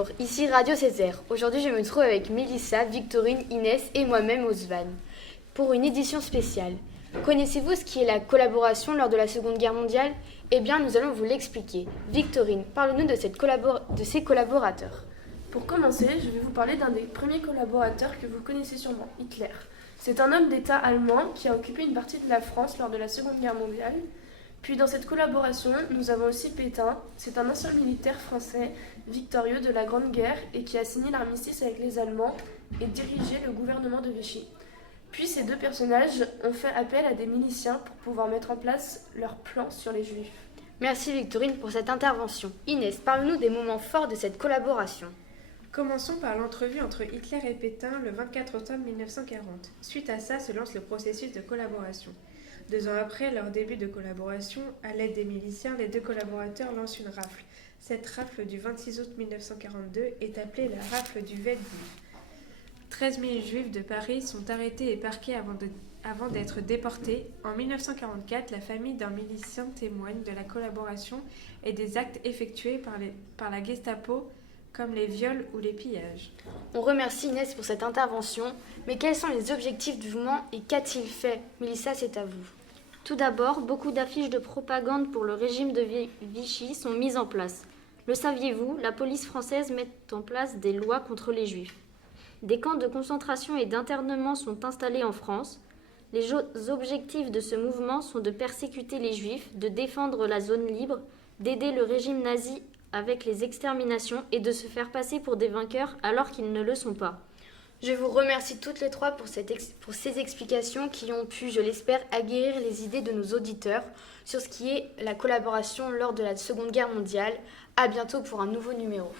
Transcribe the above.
Bonjour, ici Radio Césaire. Aujourd'hui, je me trouve avec Mélissa, Victorine, Inès et moi-même, Osvan, pour une édition spéciale. Connaissez-vous ce qui est la collaboration lors de la Seconde Guerre mondiale ? Eh bien, nous allons vous l'expliquer. Victorine, parle-nous de ces collaborateurs. Pour commencer, je vais vous parler d'un des premiers collaborateurs que vous connaissez sûrement, Hitler. C'est un homme d'État allemand qui a occupé une partie de la France lors de la Seconde Guerre mondiale. Puis dans cette collaboration, nous avons aussi Pétain. C'est un ancien militaire français victorieux de la Grande Guerre et qui a signé l'armistice avec les Allemands et dirigé le gouvernement de Vichy. Puis ces deux personnages ont fait appel à des miliciens pour pouvoir mettre en place leur plan sur les Juifs. Merci Victorine pour cette intervention. Inès, parle-nous des moments forts de cette collaboration. Commençons par l'entrevue entre Hitler et Pétain le 24 octobre 1940. Suite à ça se lance le processus de collaboration. 2 ans après leur début de collaboration, à l'aide des miliciens, les deux collaborateurs lancent une rafle. Cette rafle du 26 août 1942 est appelée la rafle du Vel'd'Hiv. 13 000 juifs de Paris sont arrêtés et parqués avant d'être déportés. En 1944, la famille d'un milicien témoigne de la collaboration et des actes effectués par la Gestapo, comme les viols ou les pillages. On remercie Inès pour cette intervention, mais quels sont les objectifs du mouvement et qu'a-t-il fait ? Mélissa, c'est à vous. Tout d'abord, beaucoup d'affiches de propagande pour le régime de Vichy sont mises en place. Le saviez-vous, la police française met en place des lois contre les juifs. Des camps de concentration et d'internement sont installés en France. Les objectifs de ce mouvement sont de persécuter les juifs, de défendre la zone libre, d'aider le régime nazi avec les exterminations et de se faire passer pour des vainqueurs alors qu'ils ne le sont pas. Je vous remercie toutes les trois pour ces explications qui ont pu, je l'espère, aguerrir les idées de nos auditeurs sur ce qui est la collaboration lors de la Seconde Guerre mondiale. À bientôt pour un nouveau numéro.